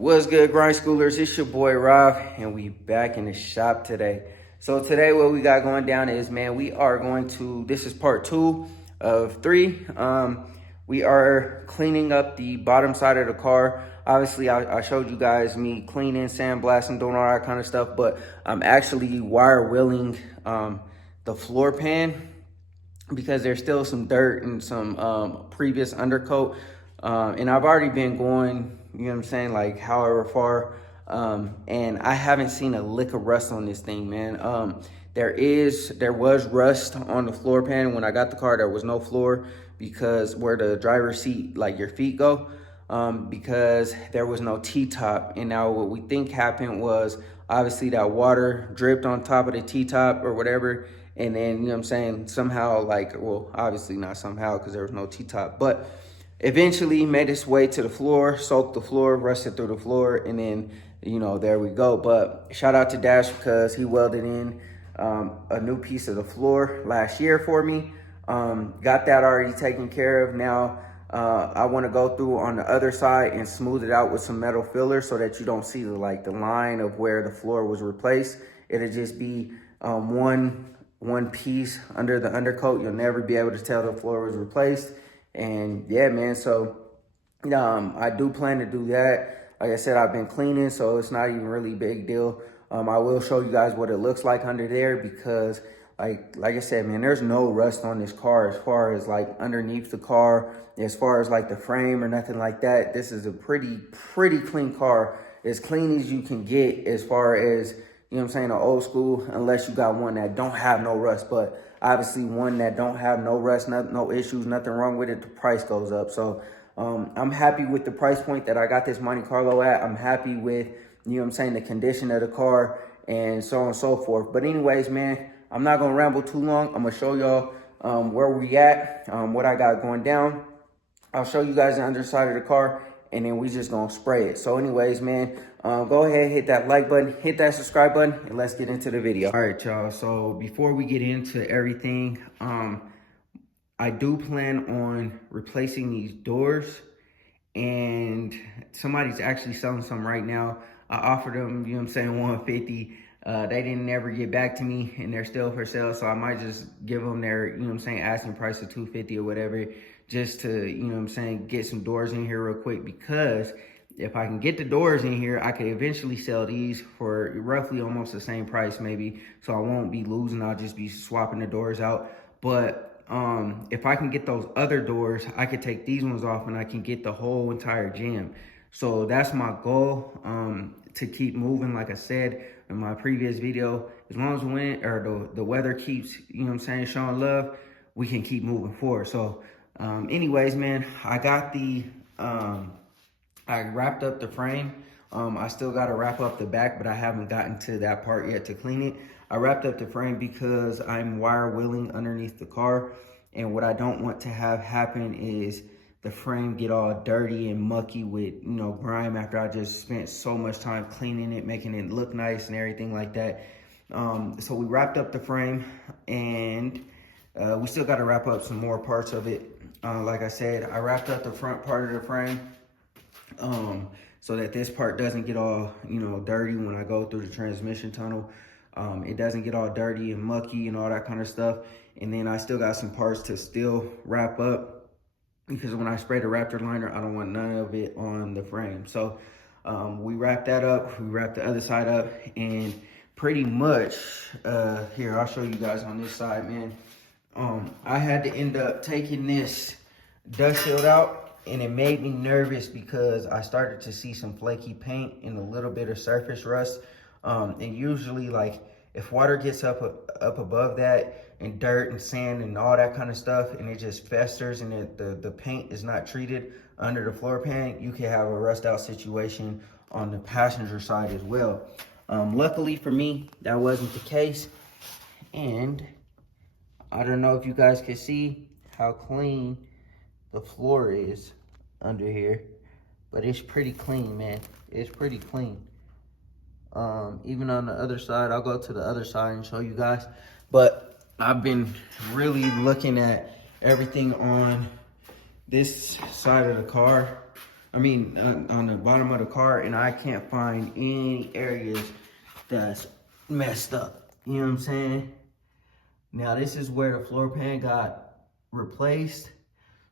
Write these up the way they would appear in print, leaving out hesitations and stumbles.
What's good, grind schoolers? It's your boy Rob, and we back in the shop today. So today what we got going down is, man, we are going to, this is part 2 of 3. We are cleaning up the bottom side of the car. Obviously, I showed you guys me cleaning, sandblasting, doing all that kind of stuff, but I'm actually wire wheeling the floor pan because there's still some dirt and some previous undercoat. And I've already been going, you know what I'm saying, like however far, and I haven't seen a lick of rust on this thing, man. There was rust on the floor pan. When I got the car, there was no floor because where the driver's seat, like your feet go, because there was no T-top. And now what we think happened was obviously that water dripped on top of the T-top or whatever. And then, you know what I'm saying, somehow, like, well, obviously not somehow because there was no T-top, but eventually made its way to the floor, soaked the floor, rusted through the floor, and then, you know, there we go. But shout out to Dash because he welded in a new piece of the floor last year for me. Got that already taken care of. Now I want to go through on the other side and smooth it out with some metal filler so that you don't see the line of where the floor was replaced. It'll just be one piece under the undercoat. You'll never be able to tell the floor was replaced. And yeah, man, so I do plan to do that. Like I said, I've been cleaning, so it's not even really a big deal. I will show you guys what it looks like under there because like I said, man, there's no rust on this car as far as like underneath the car, as far as like the frame or nothing like that. This is a pretty clean car, as clean as you can get as far as, you know what I'm saying, an old school, unless you got one that don't have no rust. But obviously one that don't have no rust, no issues, nothing wrong with it, the price goes up. So I'm happy with the price point that I got this Monte Carlo at. I'm happy with, you know what I'm saying, the condition of the car and so on and so forth. But anyways, man, I'm not gonna ramble too long. I'm gonna show y'all where we at, what I got going down. I'll show you guys the underside of the car, and then we just gonna spray it. So anyways, man, go ahead, hit that like button, hit that subscribe button, and let's get into the video. All right, y'all, so before we get into everything, I do plan on replacing these doors, and somebody's actually selling some right now. I offered them, you know what I'm saying, 150. They didn't ever get back to me, and they're still for sale, so I might just give them their, you know what I'm saying, asking price of 250 or whatever, just to, you know what I'm saying, get some doors in here real quick. Because if I can get the doors in here, I could eventually sell these for roughly almost the same price maybe, so I won't be losing. I'll just be swapping the doors out. But if I can get those other doors, I could take these ones off and I can get the whole entire gym. So that's my goal, to keep moving. Like I said in my previous video, as long as the weather keeps, you know what I'm saying, showing love, we can keep moving forward. So anyways, man, I got I wrapped up the frame. I still got to wrap up the back, but I haven't gotten to that part yet to clean it. I wrapped up the frame because I'm wire wheeling underneath the car, and what I don't want to have happen is the frame get all dirty and mucky with, you know, grime after I just spent so much time cleaning it, making it look nice and everything like that. So we wrapped up the frame, and we still got to wrap up some more parts of it. Like I said, I wrapped up the front part of the frame so that this part doesn't get all, you know, dirty when I go through the transmission tunnel. It doesn't get all dirty and mucky and all that kind of stuff. And then I still got some parts to still wrap up, because when I spray the RAPTOR liner, I don't want none of it on the frame. So we wrapped that up. We wrapped the other side up, and pretty much, here, I'll show you guys on this side, man. I had to end up taking this dust shield out, and it made me nervous because I started to see some flaky paint and a little bit of surface rust. And usually, like, if water gets up above that, and dirt and sand and all that kind of stuff, and it just festers and the paint is not treated under the floor pan, you can have a rust out situation on the passenger side as well. Luckily for me, that wasn't the case. And I don't know if you guys can see how clean the floor is under here, but it's pretty clean, man. It's pretty clean. Even on the other side, I'll go to the other side and show you guys. But I've been really looking at everything on this side of the car on the bottom of the car, and I can't find any areas that's messed up. You know what I'm saying? Now this is where the floor pan got replaced.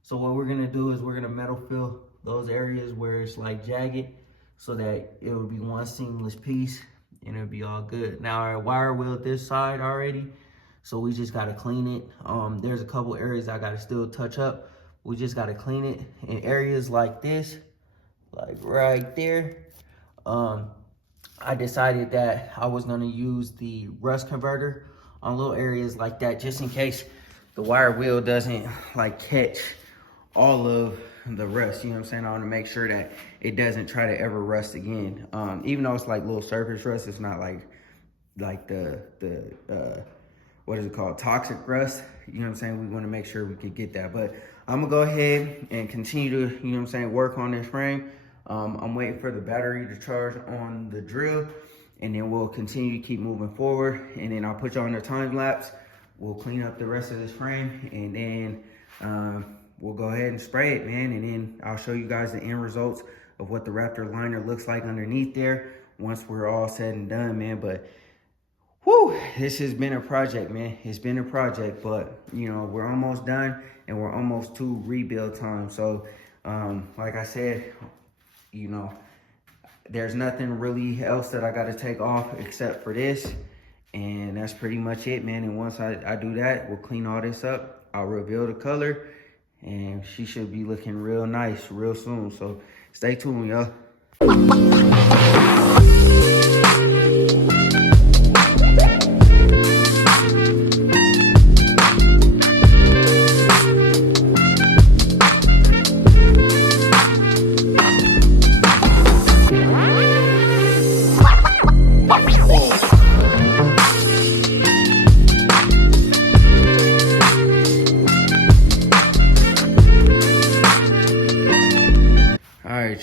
So what we're gonna do is we're gonna metal fill those areas where it's like jagged so that it will be one seamless piece and it'll be all good. Now our wire wheeled this side already, so we just gotta clean it. There's a couple areas I gotta still touch up. We just gotta clean it. In areas like this, like right there, I decided that I was gonna use the rust converter on little areas like that, just in case the wire wheel doesn't like catch all of the rust. You know what I'm saying? I want to make sure that it doesn't try to ever rust again. Even though it's like little surface rust, it's not like the what is it called, toxic rust. You know what I'm saying? We want to make sure we could get that. But I'm gonna go ahead and continue to, you know what I'm saying, work on this frame. I'm waiting for the battery to charge on the drill, and then we'll continue to keep moving forward. And then I'll put you on the time lapse. We'll clean up the rest of this frame, and then we'll go ahead and spray it, man. And then I'll show you guys the end results of what the Raptor liner looks like underneath there once we're all said and done, man. But whew, this has been a project, man. It's been a project, but you know, we're almost done and we're almost to rebuild time. So like I said, you know, there's nothing really else that I got to take off except for this, and that's pretty much it, man. And once I do that, we'll clean all this up. I'll reveal the color, and she should be looking real nice real soon. So stay tuned, y'all.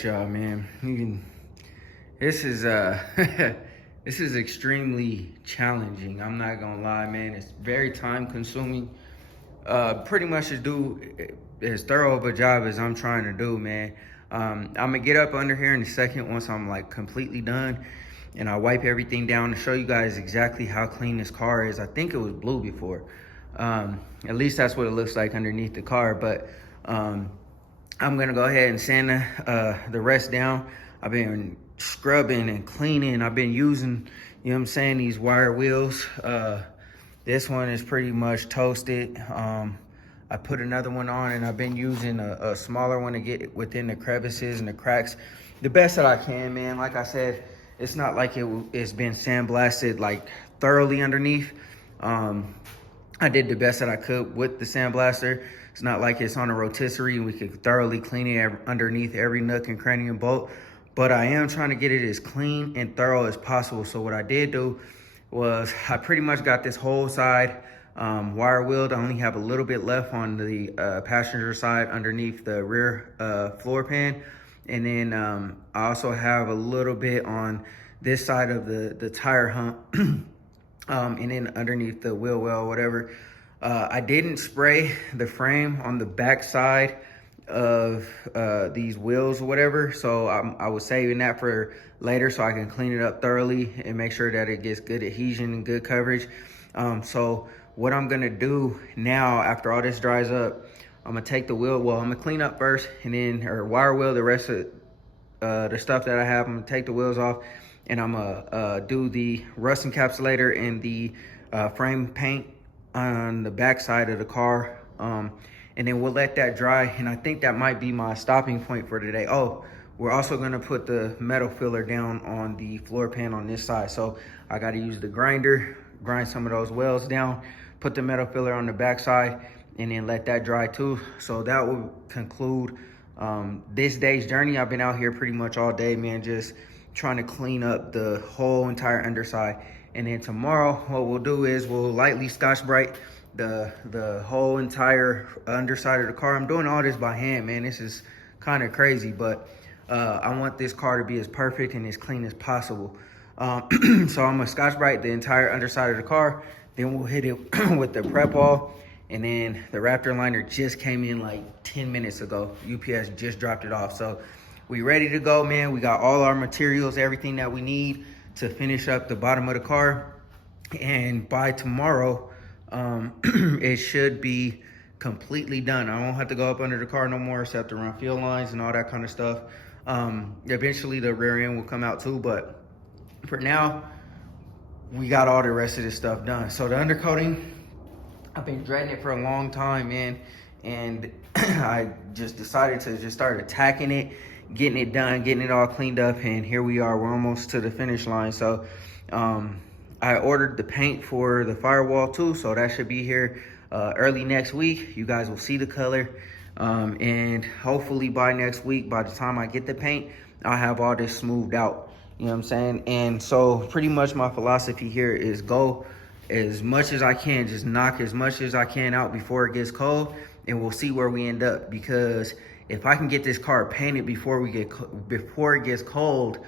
Y'all, man, this is this is extremely challenging. I'm not gonna lie, man. It's very time consuming. Pretty much to do as thorough of a job as I'm trying to do, man. I'm gonna get up under here in a second once I'm like completely done, and I'll wipe everything down to show you guys exactly how clean this car is. I think it was blue before. At least that's what it looks like underneath the car. But I'm gonna go ahead and sand the rest down. I've been scrubbing and cleaning. I've been using, you know what I'm saying, these wire wheels. This one is pretty much toasted. I put another one on, and I've been using a smaller one to get within the crevices and the cracks the best that I can, man. Like I said, it's not like it's been sandblasted like thoroughly underneath. I did the best that I could with the sandblaster. It's not like it's on a rotisserie and we could thoroughly clean it underneath every nook and cranny and bolt, but I am trying to get it as clean and thorough as possible. So what I did do was I pretty much got this whole side wire wheeled. I only have a little bit left on the passenger side underneath the rear floor pan. And then I also have a little bit on this side of the tire hump and then underneath the wheel well, whatever. I didn't spray the frame on the back side of these wheels or whatever, so I was saving that for later so I can clean it up thoroughly and make sure that it gets good adhesion and good coverage. So what I'm gonna do now, after all this dries up, I'm gonna take the wheel, well, I'm gonna clean up first and then, or wire wheel the rest of the stuff that I have. I'm gonna take the wheels off, and I'm gonna do the rust encapsulator and the frame paint on the back side of the car, and then we'll let that dry. And I think that might be my stopping point for today. Oh, we're also gonna put the metal filler down on the floor pan on this side, so I got to use the grinder, grind some of those wells down, put the metal filler on the back side, and then let that dry too. So that will conclude this day's journey. I've been out here pretty much all day, man, just trying to clean up the whole entire underside. And then tomorrow, what we'll do is we'll lightly Scotch-Brite the whole entire underside of the car. I'm doing all this by hand, man. This is kind of crazy, but I want this car to be as perfect and as clean as possible. So I'm gonna Scotch-Brite the entire underside of the car. Then we'll hit it with the prep ball. And then the Raptor liner just came in like 10 minutes ago. UPS just dropped it off. So we ready to go, man. We got all our materials, everything that we need to finish up the bottom of the car. And by tomorrow, it should be completely done. I won't have to go up under the car no more, except to run field lines and all that kind of stuff. Eventually the rear end will come out too, but for now, we got all the rest of this stuff done. So the undercoating, I've been dreading it for a long time, man. And I just decided to just start attacking it, getting it done, getting it all cleaned up. And here we are, we're almost to the finish line. So I ordered the paint for the firewall too. So that should be here early next week. You guys will see the color. And hopefully by next week, by the time I get the paint, I'll have all this smoothed out. You know what I'm saying? And so pretty much my philosophy here is go as much as I can, just knock as much as I can out before it gets cold, and we'll see where we end up. Because if I can get this car painted before it gets cold,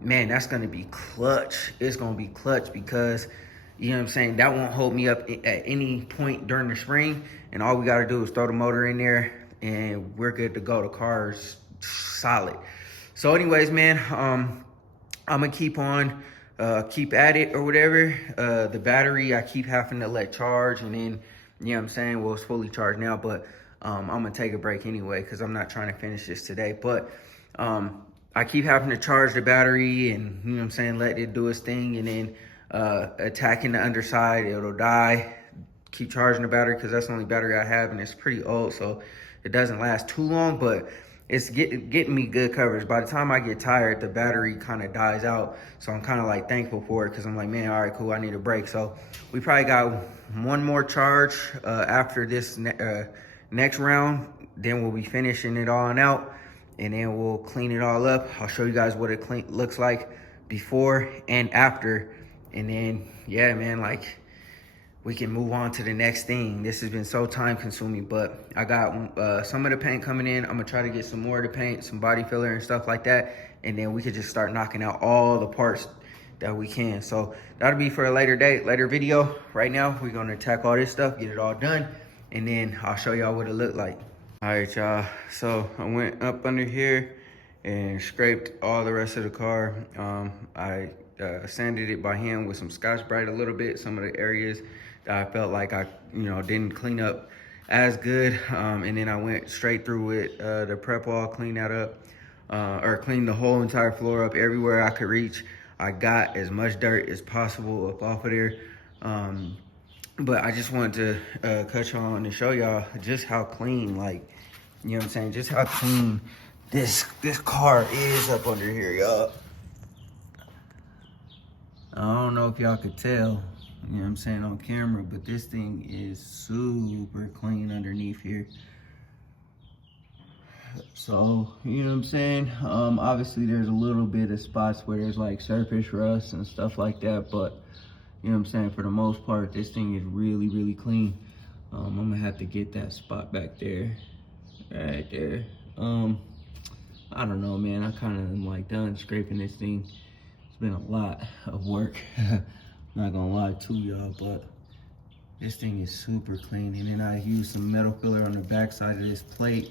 man, that's gonna be clutch. It's gonna be clutch because, you know what I'm saying, that won't hold me up at any point during the spring. And all we gotta do is throw the motor in there and we're good to go. The car's solid. So anyways, man, I'm gonna keep at it or whatever. The battery, I keep having to let charge, and then, you know what I'm saying, well, it's fully charged now, but I'm gonna take a break anyway because I'm not trying to finish this today. But I keep having to charge the battery and, you know what I'm saying, let it do its thing, and then attacking the underside, it'll die. Keep charging the battery because that's the only battery I have, and it's pretty old, so it doesn't last too long, but it's getting me good coverage. By the time I get tired, the battery kind of dies out. So I'm kind of like thankful for it because I'm like, man, all right, cool, I need a break. So we probably got one more charge after this next round. Then we'll be finishing it all out, and then we'll clean it all up. I'll show you guys what it looks like before and after. And then, yeah, man, like, we can move on to the next thing. This has been so time consuming, but I got some of the paint coming in. I'm gonna try to get some more of the paint, some body filler and stuff like that. And then we could just start knocking out all the parts that we can. So that'll be for a later date, later video. Right now, we're gonna attack all this stuff, get it all done, and then I'll show y'all what it looked like. All right, y'all. So I went up under here and scraped all the rest of the car. I sanded it by hand with some Scotch-Brite a little bit, some of the areas I felt like I, didn't clean up as good. And then I went straight through with the prep wall, clean that up, or clean the whole entire floor up everywhere I could reach. I got as much dirt as possible up off of there. But I just wanted to cut y'all on and show y'all just how clean, like, you know what I'm saying, just how clean this car is up under here, y'all. I don't know if y'all could tell, you know what I'm saying, on camera, but this thing is super clean underneath here. So, you know what I'm saying, obviously there's a little bit of spots where there's like surface rust and stuff like that, but you know what I'm saying, for the most part, this thing is really, really clean. I'm gonna have to get that spot back there, right there. I don't know, man, I kind of am like done scraping this thing. It's been a lot of work. Not gonna lie to y'all, but this thing is super clean. And then I used some metal filler on the back side of this plate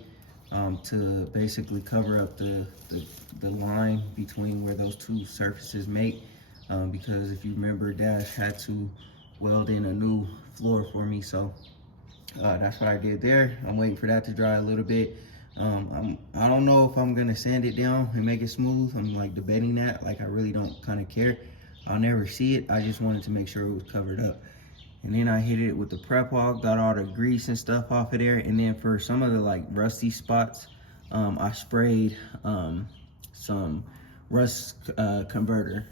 to basically cover up the line between where those two surfaces make. Because if you remember, Dash had to weld in a new floor for me, so that's what I did there. I'm waiting for that to dry a little bit. I don't know if I'm gonna sand it down and make it smooth. I'm like debating that. Like, I really don't kind of care. I'll never see it. I just wanted to make sure it was covered up. And then I hit it with the prep wall, got all the grease and stuff off of there. And then for some of the like rusty spots, I sprayed some rust converter.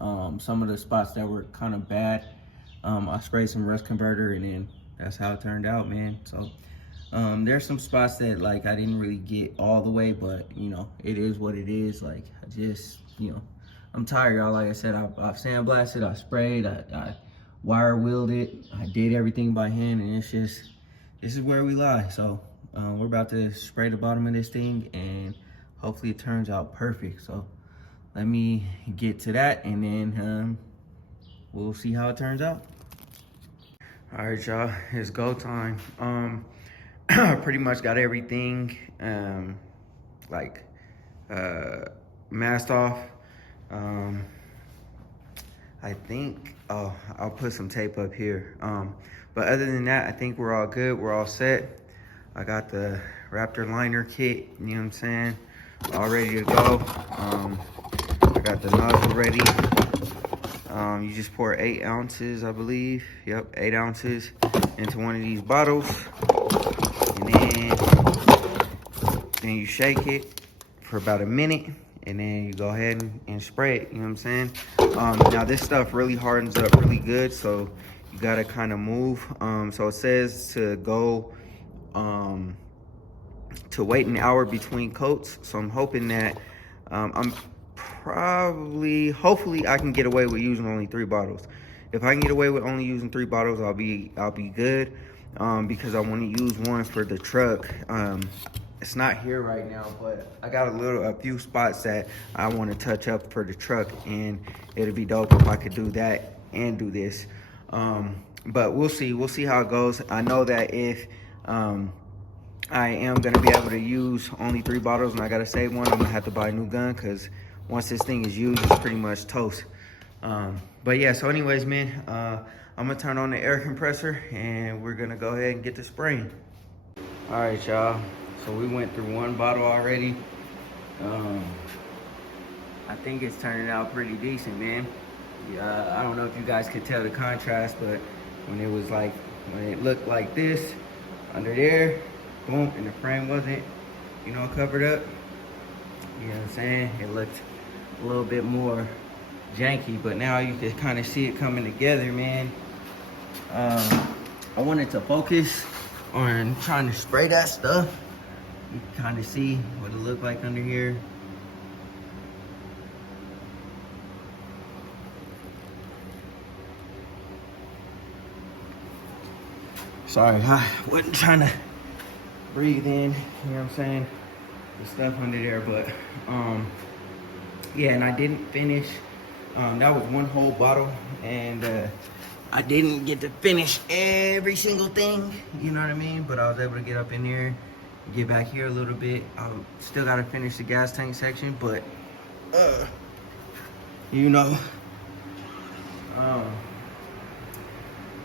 Some of the spots that were kind of bad, I sprayed some rust converter, and then that's how it turned out, man. So there's some spots that like I didn't really get all the way, but it is what it is. Like, I just, I'm tired, y'all. Like I said, I've sandblasted, I sprayed, I wire wheeled it, I did everything by hand, and it's just, this is where we lie. So we're about to spray the bottom of this thing, and hopefully it turns out perfect. So let me get to that, and then we'll see how it turns out. All right, y'all, it's go time. Pretty much got everything like mast off. I think, oh, I'll put some tape up here. But other than that, I think we're all good. We're all set. I got the Raptor liner kit, you know what I'm saying? All ready to go. I got the nozzle ready. You just pour 8 ounces, I believe. Yep, 8 ounces into one of these bottles. And then you shake it for about a minute. And then you go ahead and spray it, you know what I'm saying? Now this stuff really hardens up really good, so you gotta kind of move. So it says to go, to wait an hour between coats. So I'm hoping that, hopefully I can get away with using only 3 bottles. If I can get away with only using 3 bottles, I'll be good. Because I want to use one for the truck. It's not here right now, but I got a few spots that I want to touch up for the truck, and it'll be dope if I could do that and do this. But we'll see how it goes. I know that if I am gonna be able to use only 3 bottles and I gotta save one, I'm gonna have to buy a new gun, because once this thing is used, it's pretty much toast. But yeah, so anyways, man, I'm gonna turn on the air compressor and we're gonna go ahead and get to spraying. All right, y'all. So we went through 1 bottle already. I think it's turning out pretty decent, man. I don't know if you guys could tell the contrast, but when it looked like this under there, boom, and the frame wasn't, you know, covered up, you know what I'm saying? It looked a little bit more janky, but now you can kind of see it coming together, man. I wanted to focus on trying to spray that stuff. You can kind of see what it looked like under here. Sorry, I wasn't trying to breathe in, you know what I'm saying, the stuff under there, but yeah, and I didn't finish. That was 1 whole bottle, and I didn't get to finish every single thing, you know what I mean? But I was able to get up in there, get back here a little bit. I still gotta finish the gas tank section, but you know,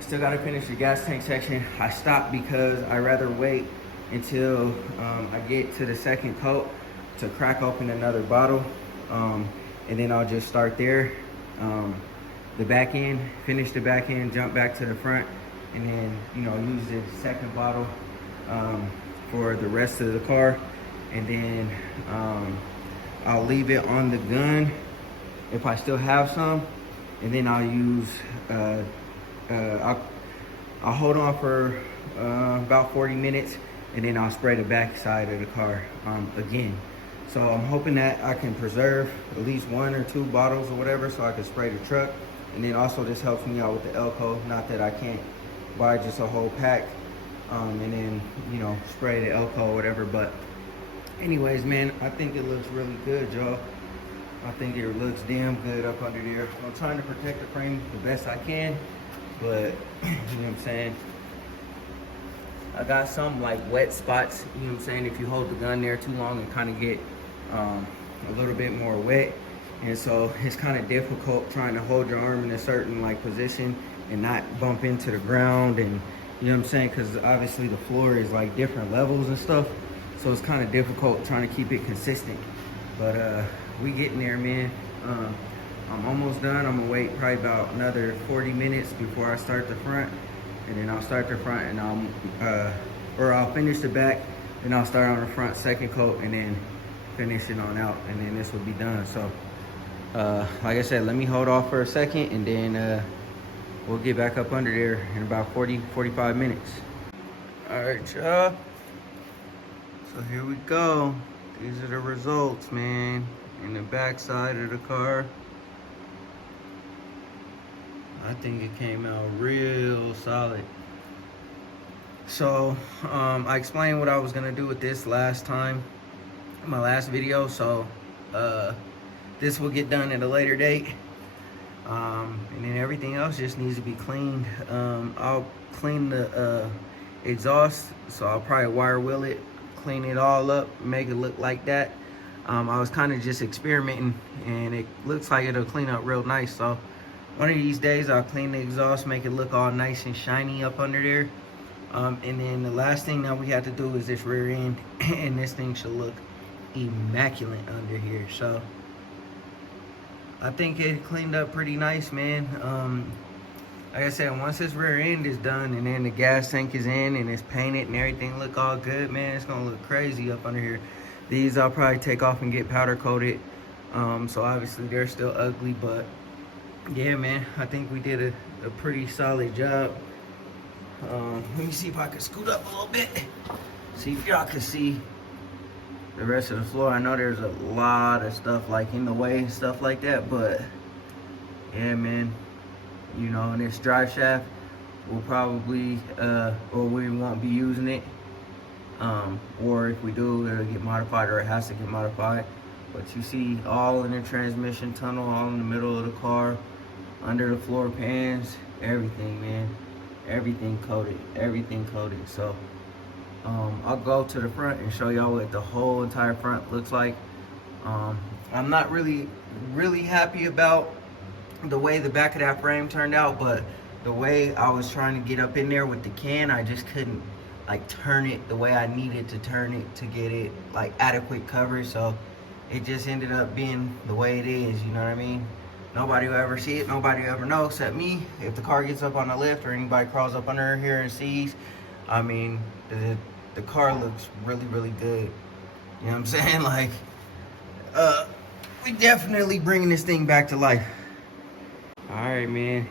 still gotta finish the gas tank section. I stopped because I rather wait until I get to the 2nd coat to crack open another bottle, and then I'll just start there. The back end, finish the back end, jump back to the front, and then, you know, use the 2nd bottle for the rest of the car. And then I'll leave it on the gun if I still have some, and then I'll use I'll hold on for about 40 minutes, and then I'll spray the back side of the car again. So I'm hoping that I can preserve at least 1 or 2 bottles or whatever, so I can spray the truck. And then also this helps me out with the Elko. Not that I can't buy just a whole pack and then, you know, spray the Elko or whatever. But anyways, man, I think it looks really good, y'all. I think it looks damn good up under there. I'm trying to protect the frame the best I can, but you know what I'm saying? I got some like wet spots, you know what I'm saying? If you hold the gun there too long, it kind of get a little bit more wet. And so it's kind of difficult trying to hold your arm in a certain like position and not bump into the ground, and you know what I'm saying? Because obviously the floor is like different levels and stuff. So it's kind of difficult trying to keep it consistent. But we getting there, man. I'm almost done. I'm gonna wait probably about another 40 minutes before I start the front. And then I'll start the front, and I'll finish the back, then I'll start on the front 2nd coat, and then finish it on out, and then this will be done. So like I said, let me hold off for a second, and then we'll get back up under there in about 40-45 minutes. All right, y'all, so here we go. These are the results, man, in the back side of the car. I think it came out real solid. So I explained what I was gonna do with this last time in my last video, so this will get done at a later date, and then everything else just needs to be cleaned. I'll clean the exhaust, so I'll probably wire wheel it, clean it all up, make it look like that. I was kind of just experimenting, and it looks like it'll clean up real nice. So one of these days I'll clean the exhaust, make it look all nice and shiny up under there. And then the last thing that we have to do is this rear end, and this thing should look immaculate under here. So I think it cleaned up pretty nice, man. Like I said, once this rear end is done and then the gas tank is in and it's painted and everything look all good, man, it's gonna look crazy up under here. These I'll probably take off and get powder coated. So obviously they're still ugly, but yeah, man, I think we did a pretty solid job. Let me see if I can scoot up a little bit. See if y'all can see the rest of the floor. I know there's a lot of stuff like in the way and stuff like that, but yeah, man, you know, and this drive shaft will probably or we won't be using it, or if we do, it'll get modified, or it has to get modified. But you see all in the transmission tunnel, all in the middle of the car, under the floor pans, everything, man, everything coated. So I'll go to the front and show y'all what the whole entire front looks like. I'm not really happy about the way the back of that frame turned out, but the way I was trying to get up in there with the can, I just couldn't like turn it the way I needed to turn it to get it like adequate coverage. So it just ended up being the way it is, you know what I mean? Nobody will ever see it, nobody will ever know except me. If the car gets up on the lift or anybody crawls up under here and sees, I mean, the car looks really good. You know what I'm saying? Like, we definitely bringing this thing back to life. All right, man.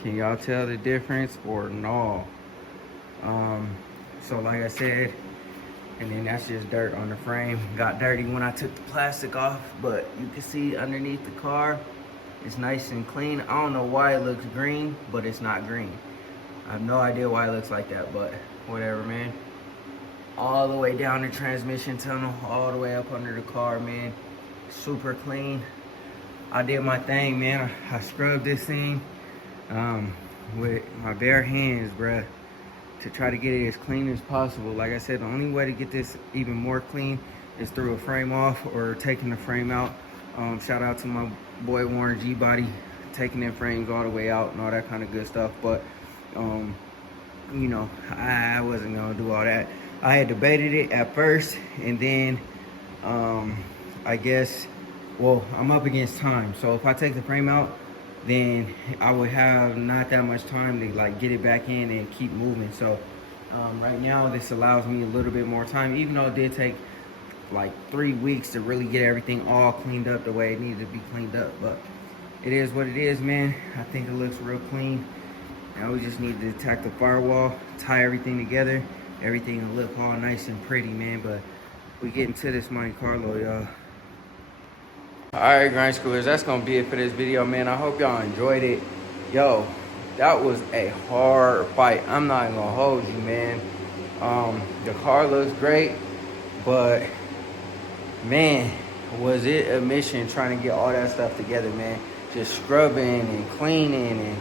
Can y'all tell the difference or no? So like I said, and then that's just dirt on the frame. Got dirty when I took the plastic off, but you can see underneath the car, it's nice and clean. I don't know why it looks green, but it's not green. I have no idea why it looks like that, but whatever, man. All the way down the transmission tunnel, all the way up under the car, man. Super clean. I did my thing, man. I scrubbed this thing with my bare hands, bruh, to try to get it as clean as possible. Like I said, the only way to get this even more clean is through a frame off or taking the frame out. Shout out to my boy Warren Gbody, taking them frames all the way out and all that kind of good stuff. But you know, I wasn't gonna do all that. I had debated it at first, and then I guess, well, I'm up against time. So if I take the frame out, then I would have not that much time to like get it back in and keep moving. So right now this allows me a little bit more time, even though it did take like 3 weeks to really get everything all cleaned up the way it needed to be cleaned up. But it is what it is, man. I think it looks real clean. Now we just need to attack the firewall, tie everything together. Everything will look all nice and pretty, man. But we get into this Monte Carlo, y'all. All right, grind schoolers, that's gonna be it for this video, man. I hope y'all enjoyed it. Yo, that was a hard fight. I'm not gonna hold you, man. The car looks great, but man, was it a mission trying to get all that stuff together, man. Just scrubbing and cleaning and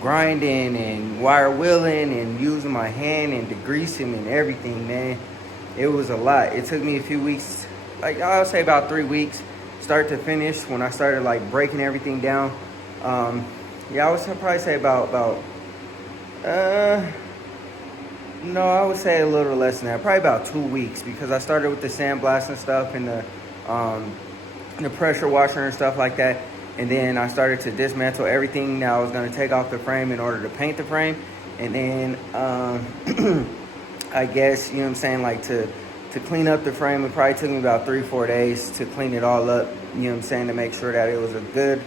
grinding and wire wheeling and using my hand and degreasing and everything, man. It was a lot. It took me a few weeks, like I'll say about 3 weeks, start to finish, when I started like breaking everything down. Yeah, I would probably say about no, I would say a little less than that, probably about 2 weeks, because I started with the sandblasting stuff and the pressure washer and stuff like that. And then I started to dismantle everything that I was going to take off the frame in order to paint the frame. And then I guess, you know what I'm saying, like to clean up the frame, it probably took me about 3-4 days to clean it all up, you know what I'm saying, to make sure that it was a good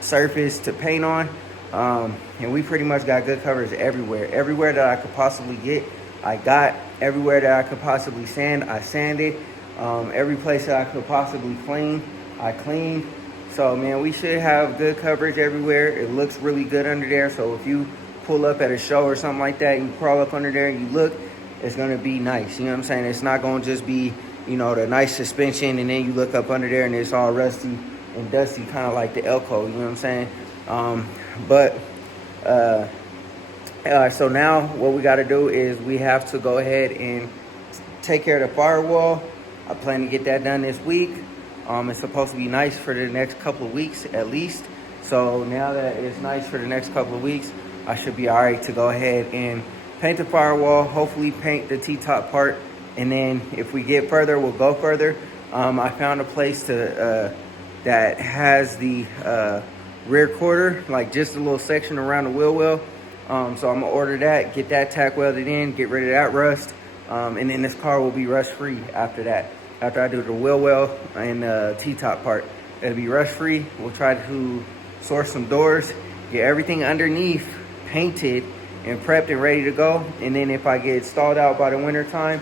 surface to paint on. And we pretty much got good coverage everywhere. Everywhere that I could possibly get, I got. Everywhere that I could possibly sand, I sanded. Every place that I could possibly clean, I cleaned. So, man, we should have good coverage everywhere. It looks really good under there. So if you pull up at a show or something like that, you crawl up under there and you look, it's going to be nice. You know what I'm saying? It's not going to just be, you know, the nice suspension and then you look up under there and it's all rusty and dusty, kind of like the Elko, you know what I'm saying? So now what we got to do is we have to go ahead and take care of the firewall. I plan to get that done this week. It's supposed to be nice for the next couple of weeks at least. So now that it's nice for the next couple of weeks, I should be all right to go ahead and paint the firewall, hopefully paint the T-top part. And then if we get further, we'll go further. I found a place that has the rear quarter, like just a little section around the wheel well. So I'm gonna order that, get that tack welded in, get rid of that rust. And then this car will be rust free after that. After I do the wheel well and the T-top part, it'll be rust free. We'll try to source some doors, get everything underneath painted and prepped and ready to go. And then if I get stalled out by the winter time,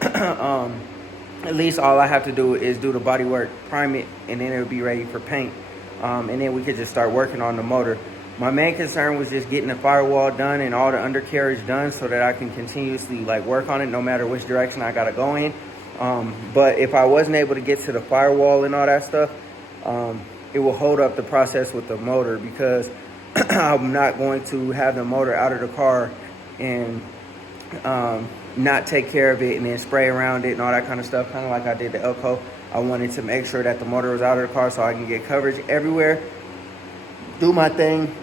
at least all I have to do is do the body work, prime it, and then it'll be ready for paint. And then we could just start working on the motor. My main concern was just getting the firewall done and all the undercarriage done so that I can continuously like work on it no matter which direction I gotta go in. But if I wasn't able to get to the firewall and all that stuff, it will hold up the process with the motor, because I'm not going to have the motor out of the car and not take care of it and then spray around it and all that kind of stuff, kind of like I did the Elko. I wanted to make sure that the motor was out of the car so I can get coverage everywhere, do my thing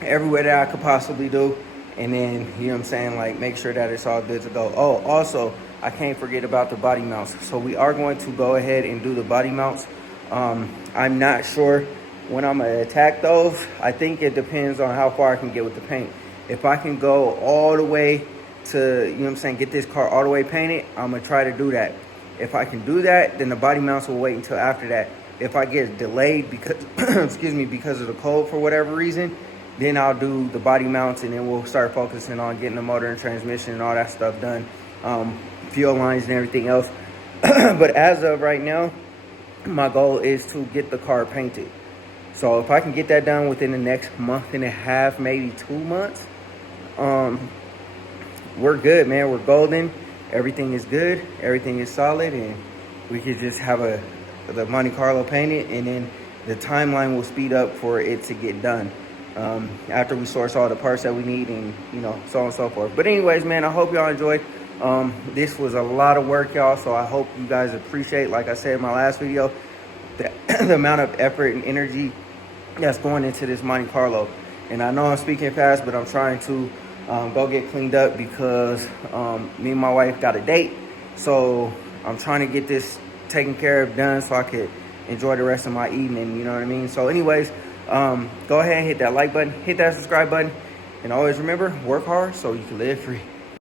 everywhere that I could possibly do, and then, you know what I'm saying, like make sure that it's all good to go. Oh, also, I can't forget about the body mounts. So we are going to go ahead and do the body mounts. I'm not sure when I'm gonna attack those. I think it depends on how far I can get with the paint. If I can go all the way to, you know what I'm saying, get this car all the way painted, I'm gonna try to do that. If I can do that, then the body mounts will wait until after that. If I get delayed because, excuse me, because of the cold for whatever reason, then I'll do the body mounts, and then we'll start focusing on getting the motor and transmission and all that stuff done, fuel lines and everything else. But as of right now, my goal is to get the car painted. So if I can get that done within the next month and a half, maybe 2 months, we're good, man. We're golden. Everything is good. Everything is solid, and we could just have the Monte Carlo painted, and then the timeline will speed up for it to get done after we source all the parts that we need, and you know, so on and so forth. But anyways, man, I hope y'all enjoyed. This was a lot of work, y'all, so I hope you guys appreciate, like I said in my last video, the amount of effort and energy that's going into this Monte Carlo. And I know I'm speaking fast, but I'm trying to go get cleaned up because me and my wife got a date. So I'm trying to get this taken care of, done, so I could enjoy the rest of my evening, you know what I mean? So anyways, go ahead and hit that like button, hit that subscribe button, and always remember, work hard so you can live free.